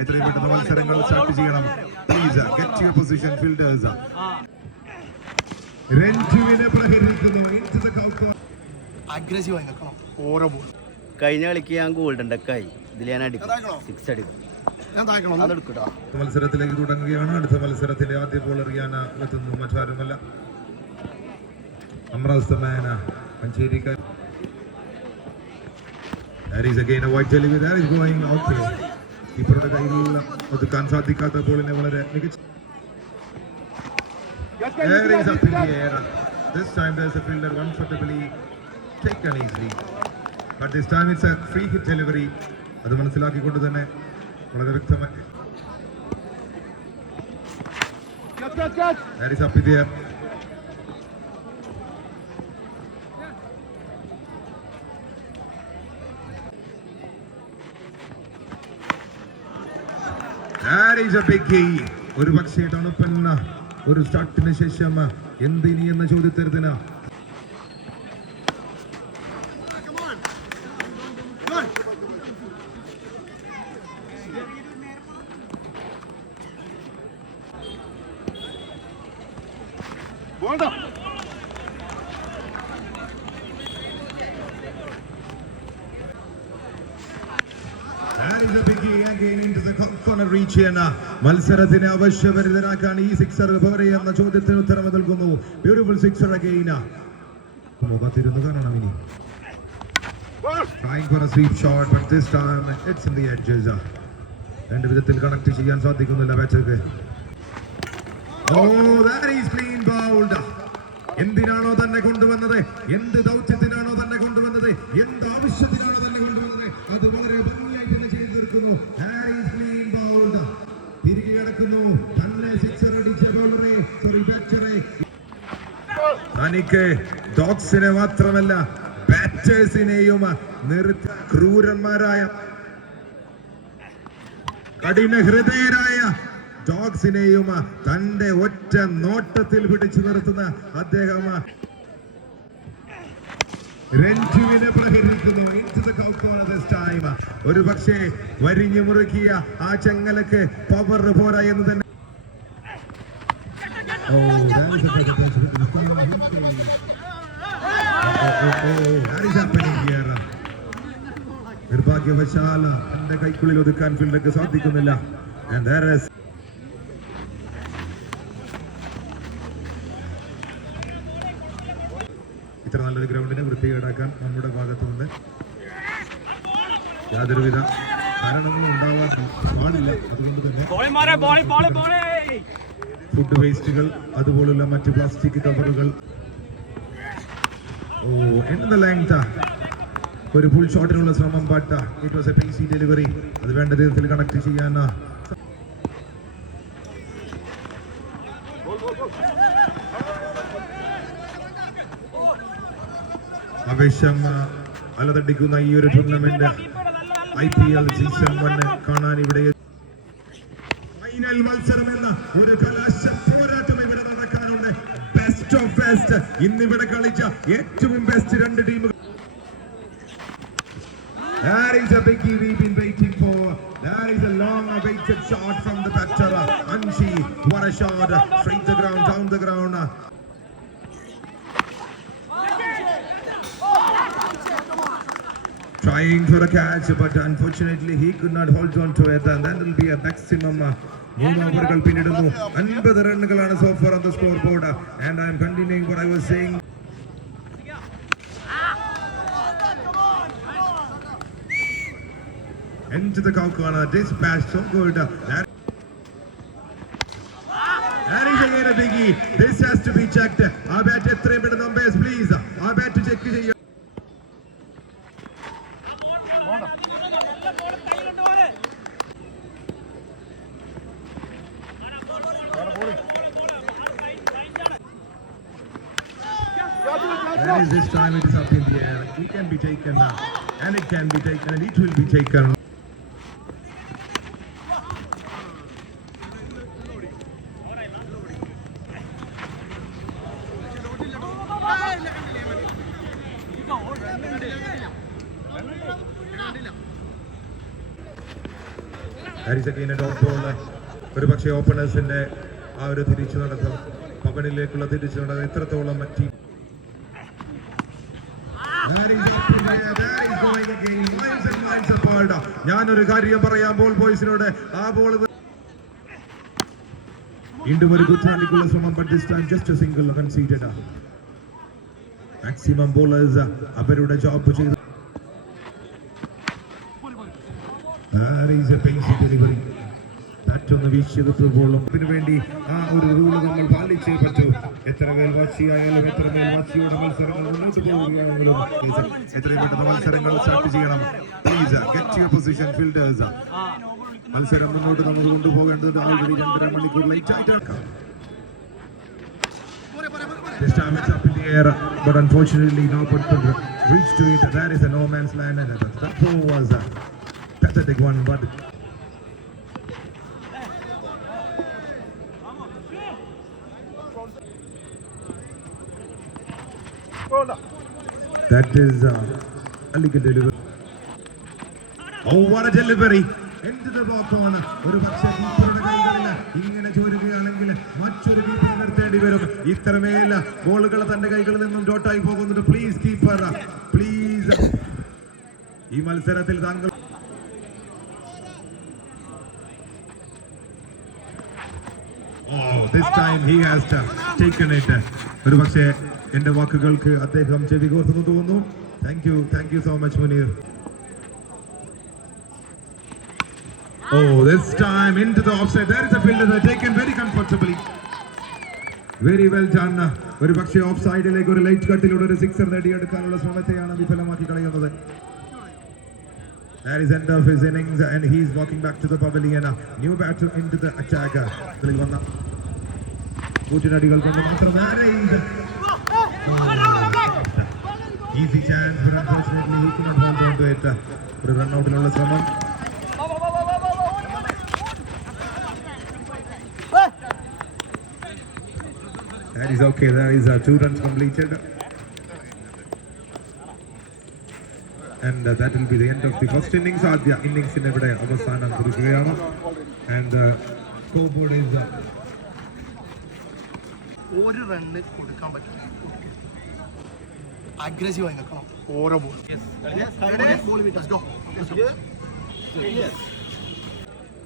എത്രയും പെട്ടെന്ന് മത്സരങ്ങൾ സ്റ്റാർട്ട് ചെയ്യണം. Please get your position fielders. രഞ്ജുവിനെ പ്രഹരിക്കുന്നു. അഗ്രസീവ് ആയി നിൽക്കണം ഓരോ ബോൾ. കഴിഞ്ഞ കളിക്ക് ഞാൻ ഗോൾഡൻ ഡക്കായി. ഇതിൽ ഞാൻ അടിക്കും, 6 അടിക്കും. മത്സരത്തിലേക്ക് തുടങ്ങുകയാണ്. അടുത്ത മത്സരത്തിന്റെ ആദ്യ ബോൾ എറിയാൻ എത്തുന്നു മറ്റാരുമല്ല, അമ്രാസ്തമാന മഞ്ചേരിക്കാർ. That is again a white delivery. That is going okay. ഇവരുടെ കയ്യിൽ ഒതുക്കാൻ സാധിക്കാത്ത ബോളിനെ വളരെ മികച്ച. There is up in the air. This time there's a fielder comfortably taken easily. But this time it's a free hit delivery. അത് മനസ്സിലാക്കിക്കൊണ്ട് തന്നെ വളരെ വ്യക്തമായി. That is up in the air. That is a big key. ഒരു പക്ഷേ തണുപ്പെന്ന ഒരു സ്റ്റാർട്ടിന് ശേഷം എന്തിനി എന്ന ചോദ്യത്തിന് മത്സരത്തിന് അവശ്യപരിതരാക്കാൻ ഈ സിക്സർ എന്ന ചോദ്യത്തിന് ഉത്തരം നൽകുന്നു. Beautiful sixer again. മുഖത്തിരുന്ന് കാണണം ഇനി. Trying for a sweep shot, but this time it's in the edges. രണ്ട് വിധത്തിൽ കണക്ട് ചെയ്യാൻ സാധിക്കുന്നില്ല ബാറ്റർക്ക്. Oh, that is clean bowled. എന്തിനാണോ തന്നെ കൊണ്ടുവന്നത്, എന്ത് ദൗത്യത്തിനാണോ തന്നെ കൊണ്ടുവന്നത്, എന്ത് ആവശ്യത്തിനാണോ തന്നെ കൊണ്ടുവന്നത്, അത് വളരെ ഭംഗിയായി തന്നെ ചെയ്തു തീർക്കുന്നു. തിരികെ കിടക്കുന്നു. തന്നെ സിക്സർ അടിച്ച ബോളറെ ബാറ്ററെ. തനിക്ക് ഡോഗ്സിനെ മാത്രമല്ല ബാറ്റേഴ്സിനെയും നിർത്തി ക്രൂരന്മാരായ കഠിന ഹൃദയരായ ഡോഗ്സിനെയും തന്റെ ഒറ്റ നോട്ടത്തിൽ പിടിച്ചു നിർത്തുന്ന അദ്ദേഹം രഞ്ജുവിനെ പ്രഹരിക്കുന്നു. ഒരു പക്ഷേ വരിഞ്ഞു മുറുക്കിയ ആ ചെങ്ങലക്ക് പവർ പോരാ എന്ന് തന്നെ. നിർഭാഗ്യവശാല എന്റെ കൈക്കുള്ളിൽ ഒതുക്കാൻ ഫീൽഡർക്ക് സാധിക്കുന്നില്ല. ഇത്ര നല്ലൊരു ഗ്രൗണ്ടിനെ വൃത്തികേടാക്കാൻ നമ്മുടെ ഭാഗത്തുണ്ട് യാതൊരുവിധ കാരണങ്ങളും ഉണ്ടാവാൻ പാടില്ല. അതുകൊണ്ട് തന്നെ ഫുഡ് വേസ്റ്റുകൾ, അതുപോലുള്ള മറ്റ് പ്ലാസ്റ്റിക് കവറുകൾ ഒരു ഫുൾ ഷോട്ടിനുള്ള ശ്രമം. But it was A peasy delivery. അത് വേണ്ട വിധത്തിൽ കണക്ട് ചെയ്യാൻ ആവേശം അലതടിക്കുന്ന ഈ ഒരു ടൂർണമെന്റ് IPL സീസൺ 1 കാണാൻ ഇവിടെ ഫൈനൽ മത്സരം എന്ന ഒരു കലാശ പോരാട്ടം ഇവിടെ നടക്കാനുണ്ട്. ബെസ്റ്റ് ഓഫ് ബെസ്റ്റ് ഇന്നിവിടെ കളിച്ച ഏറ്റവും ബെസ്റ്റ് രണ്ട് ടീമുകൾ. That is a biggie we've been waiting for. That is a long awaited shot from the batter Anshi. What a shot, straight the ground, down the ground. Trying for a catch, but unfortunately he could not hold on to it, and that will be a maximum 3 ഓവറുകൾ പിന്നിടുന്നു. 50 റണ്ണുകളാണ് so far on the scoreboard, and I am continuing what I was saying. Into the Kaukana, dispatch so good. That is again a biggie. This has to be checked. Our bat etrayum pedana umpires please. Our bat check cheya. That is this time it is up in the air. It can be taken now, and it can be taken, and it will be taken. ഒരു പക്ഷേ ഓപ്പണേഴ്സിന്റെ ആ ഒരു തിരിച്ചു നടത്തം പവനിലേക്കുള്ള തിരിച്ചു നടത്തം എത്രത്തോളം team ഞാനൊരു കാര്യം പറയാം ബോൾ ബോയ്സിനോട് ആ ബോൾ വീണ്ടും ഒരു കുറ്റാലിക്കുള്ള ശ്രമം but this time just a single conceded maximum bowlers അവരുടെ ജോബ് ചെയ്തു ഡെലിവറി മറ്റൊന്ന് വീശിയെടുത്തപ്പോഴും ഇതിനു വേണ്ടി ആ ഒരു റൂള് നമ്മൾ പാലിച്ചേ പറ്റൂ. എത്ര മേൽ വാശിയായാലും എത്ര മേൽ വാശിയുടെ മത്സരങ്ങൾ മുന്നോട്ട് പോവുകയാണെങ്കിലും എത്രയും പെട്ടെന്ന് മത്സരങ്ങൾ സ്റ്റാർട്ട് ചെയ്യണം. Please get your position fielders. മത്സരം മുന്നോട്ട് നമുക്ക് കൊണ്ടുപോകേണ്ടത് ആൾറെഡി 2.5 മണിക്കൂർ ലേറ്റ് ആയിട്ടാണ്. This time it's up in the air, but unfortunately nobody could reach to it. That is a no man's land, and that throw was a pathetic one, but that is a legal delivery. Oh, what a delivery! Into the block on. ഒരു പക്ഷേ കീപ്പറുടെ കൈകളിൽ ഇങ്ങനെ ചോരുകയാണെങ്കിൽ മറ്റൊരു keeper നിർത്തേണ്ടി വരും. ഇത്രമേൽ ബോളുകൾ തന്റെ കൈകളിൽ നിന്നും ഡോട്ടായി പോകുന്നുണ്ട്. പ്ലീസ് കീപ്പർ, പ്ലീസ് ഈ മത്സരത്തിൽ താങ്കൾ this time he has taken it. ഒരു പക്ഷേ എന്റെ വാക്കുകൾക്ക് അദ്ദേഹം ചെവി കോർത്തെന്ന് തോന്നുന്നു. Thank you so much Munir. Oh, this time into the offside. There is a fielder taken very comfortably. Very well done. ഒരു പക്ഷേ ഓഫ് സൈഡിലേക്ക് ഒരു ലൈറ്റ് കട്ടിലൂടെ ഒരു സിക്സർ നേടിയെടുക്കാനുള്ള ശ്രമത്തെയാണ് വിഫലമാക്കി കളയുന്നത്. That is end of his innings and he is walking back to the pavilion. New batter into the attack. ഇതിൽ വന്ന കൂട്ടിനടികൾ കൊണ്ട് മാത്രം easy chance, but unfortunately he couldn't hold on to it. ഒരു run ഔട്ടിനുള്ള ശ്രമം. That is okay. There is 2 runs completed. And that will be the end of the first innings. Adya innings in ഇവിടെ അവസാനം കുറിക്കുകയാണ്. And scoreboard is ഒരു run കൊടുക്കാൻ പറ്റും. Aggressive ആയി നിൽക്കണം ഓരോ ബോൾ.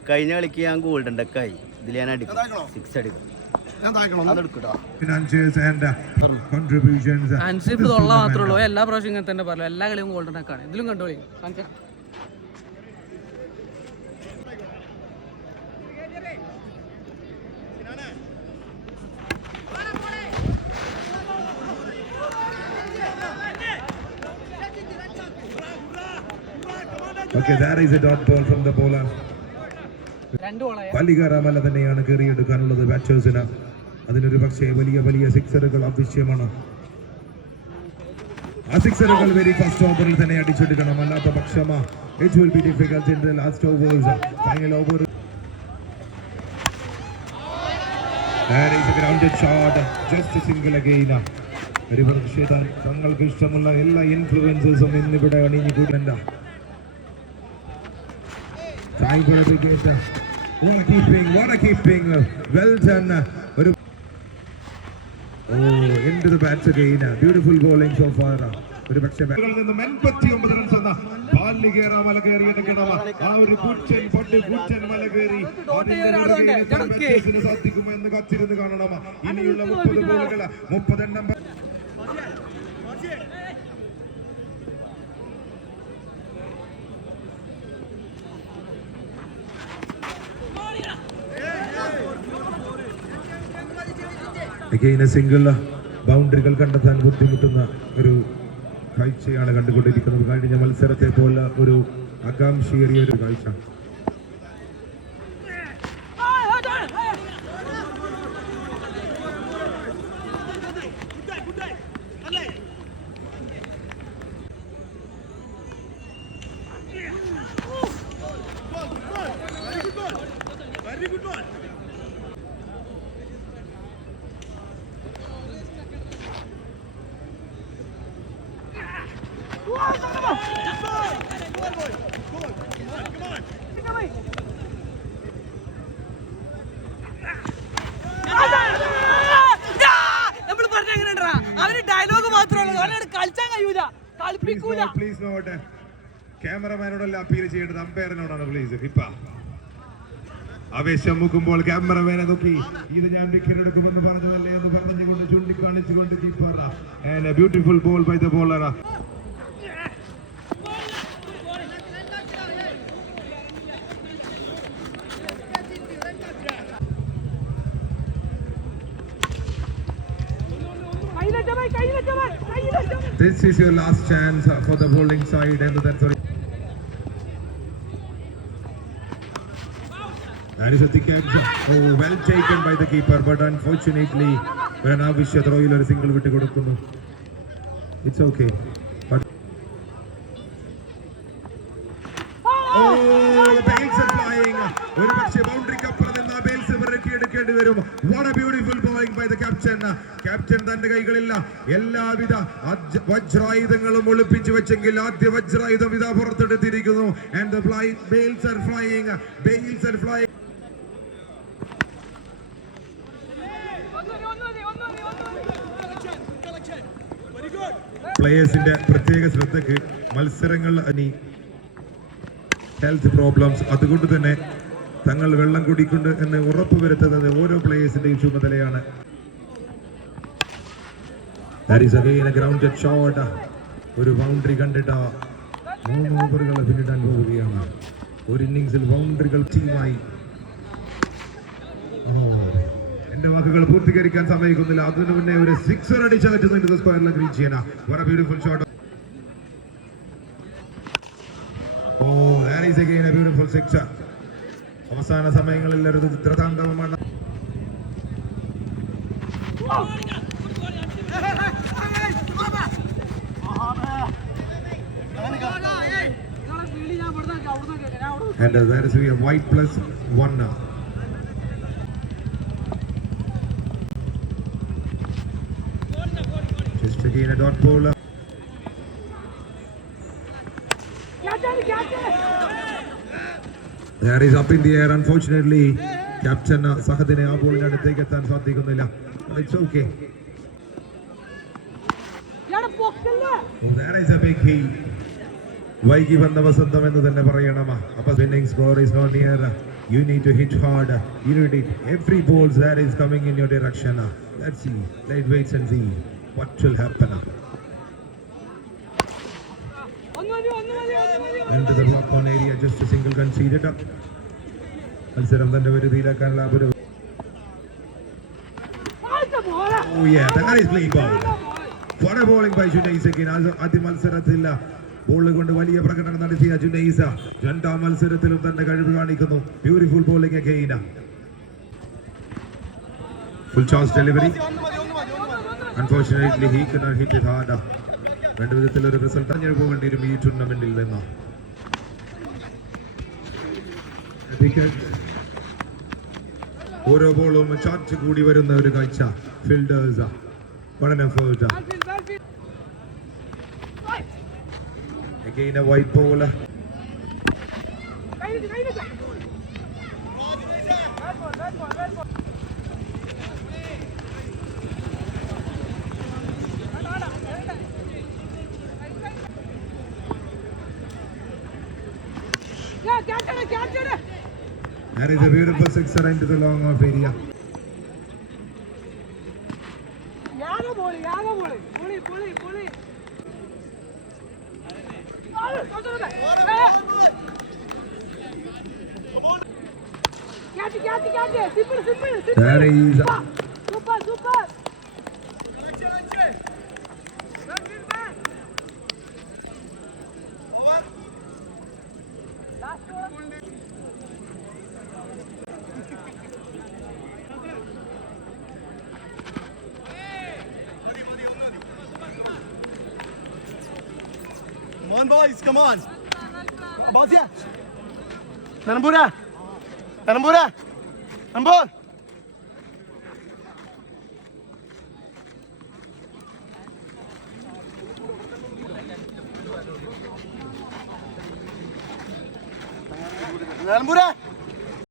കഴിഞ്ഞ കളിക്ക് ഞാൻ ഗോൾഡൻ ഡക്കായി. ഇതിൽ ഞാൻ അടിക്കും 6 അടിക്കും. Finances and contributions. അൻസിപ്പ് തൊള്ള മാത്രമേ ഉള്ളൂ. എല്ലാ പ്രാവശ്യം ഇങ്ങനെ തന്നെ പറഞ്ഞു. എല്ലാ കളിയും ഗോൾഡൻ ഡക്കാണ്. ഇതിലും കണ്ടോളി. Okay, that is a dot ball from the bowler. വലികറാമല തന്നെയാണ് കയറിയെടുക്കാനുള്ളത് ബാറ്റേഴ്സിന്. അതിനൊരു പക്ഷേ വലിയ സിക്സറുകൾ ആവശ്യമാണ്. ആ സിക്സറുകൾ വെരി ഫസ്റ്റ് ഓവറിൽ തന്നെ അടിച്ചെടുക്കണം. അല്ലാത്ത പക്ഷം it will be difficult in the last overs. Final over. That is a grounded shot. Just a single again. ഒരു പക്ഷേ തങ്ങൾക്ക് ഇഷ്ടമുള്ള എല്ലാ ഇൻഫ്ലുവൻസസും ഇന്നിവിടെ അണിഞ്ഞുകൂടേണ്ട. Time for a wicket. What a keeping. Well done. Into the bats again. Beautiful bowling so far. ഒരു പക്ഷേ നിന്നും 89 runs എന്ന മല കയറിയെടുക്കണം. ആ ഒരു കുറ്റൻ മല കയറി സാധിക്കുമോ എന്ന് കാത്തിരുന്ന് കാണണം. ഇനിയുള്ള 30 ബോളുകൾ 30 നമ്പർ. Again a single. ബൗണ്ടറികൾ കണ്ടെത്താൻ ബുദ്ധിമുട്ടുന്ന ഒരു കാഴ്ചയാണ് കണ്ടുകൊണ്ടിരിക്കുന്നത്. കഴിഞ്ഞ മത്സരത്തെ പോലെ ഒരു ആകാംക്ഷയേറിയ ഒരു കാഴ്ച. പ്ലീസ് നോട്ട് ക്യാമറമാനോടല്ല അപ്പീൽ ചെയ്യേണ്ടത്, അമ്പയറിനോടാണ് പ്ലീസ്. ഇപ്പ ആവേശം മുക്കുമ്പോൾ ക്യാമറമാനെ നോക്കി ഇത് ഞാൻ വിക്കറ്റ് എടുക്കുമെന്ന് പറഞ്ഞതല്ലേ എന്ന് പറഞ്ഞുകൊണ്ട് ചൂണ്ടിക്കാണിച്ചുകൊണ്ട് keeper and beautiful ball by the bowler. This is your last chance for the bowling side and that's sorry. That is a thick edge. Oh, well taken by the keeper, but unfortunately, when Avishya Royal a single wicket കൊടുക്കുന്നു. It's okay. But oh, the bails are flying. ഒരു പക്ഷേ ബൗണ്ടറിക്ക് അപ്പുറം നിന്ന് ആ Biles ഇവർക്ക് എടുക്കേണ്ടി വരും. What a beautiful bowling by the captain. Captain തന്റെ കൈകളിൽ എല്ലാവിധ വജ്രായുധങ്ങളും ഒളിപ്പിച്ചു വെച്ചെങ്കിൽ ആദ്യ വജ്രായുധം ഇതാ പുറത്തെടുത്തിരിക്കുന്നു. And the bails are flying. Bails are flying. പ്ലേയേഴ്സിന്റെ പ്രത്യേക ശ്രദ്ധക്ക് മത്സരങ്ങൾ ഇനി ഹെൽത്ത് പ്രോബ്ലംസ്, അതുകൊണ്ട് തന്നെ തങ്ങൾ വെള്ളം കുടിക്കുന്നു എന്ന് ഉറപ്പുവരുത്തുന്നത് ഓരോ പ്ലേയേഴ്സിന്റെയും ചുമതലയാണ്. That is again a grounded shot. ഒരു ബൗണ്ടറി കണ്ടിട്ട് 3 ഓവറുകൾ പിന്നിടാൻ പോവുകയാണ്. ഒരു ഇന്നിംഗ്സിൽ ബൗണ്ടറികൾ ടീമായി. എന്റെ വാക്കുകൾ പൂർത്തീകരിക്കാൻ സമയിക്കുന്നില്ല. അതിനു മുന്നേ ഒരു സിക്സർ അടിച്ചകറ്റുന്നുണ്ട് സ്ക്വയറിലേക്ക് റീച്ച് ചെയ്യാൻ. What a beautiful shot. Oh, that is again a beautiful sixer. അവസാന സമയങ്ങളിൽ ഒരു ദ്രുതാന്തവമാണ്. And that is a white plus 1 now. Just again a dot ball. That is up in the air. Unfortunately, Captain Sahadine ആ ബോളിന് അടുത്തേക്ക് എത്താൻ സാധിക്കുന്നില്ല. It's okay. Oh, that is a big hit. വൈകി വന്ന വസന്തം എന്ന് തന്നെ പറയണം. അപ്പൊ winning score is not near. You need to hit hard. You need it. Every ball that is coming in your direction. Let's see. Let's wait and see what will happen. Into the block on area, just a single conceded. മത്സരം തന്റെ പരിധിയിലാക്കാനുള്ള ഒരു Oh yeah, that is playing ball. What a bowling by Junais again. ആദ്യ മത്സരത്തിൽ ball കൊണ്ട് വലിയ പ്രകടനം നടത്തിയ ജുനൈസ രണ്ടാം മത്സരത്തിലും തന്റെ കഴിവ് കാണിക്കുന്നു. Beautiful bowling again. Full chance delivery. Unfortunately, he cannot hit it hard. രണ്ട് വിധത്തിലൊരു റിസൾട്ട് അറിഞ്ഞു പോകേണ്ടി വരും ഈ ടൂർണമെന്റിൽ നിന്ന്. ഓരോ ബോളും ചാർജ് കൂടി വരുന്ന ഒരു കാഴ്ച. ഫീൽഡേഴ്സ് വളരെ effort. Again a white ball. That is a beautiful sixer into the long off area. That is super. Come on, boys, come on. Abazia. Nanambura. Nambur. Nanambura.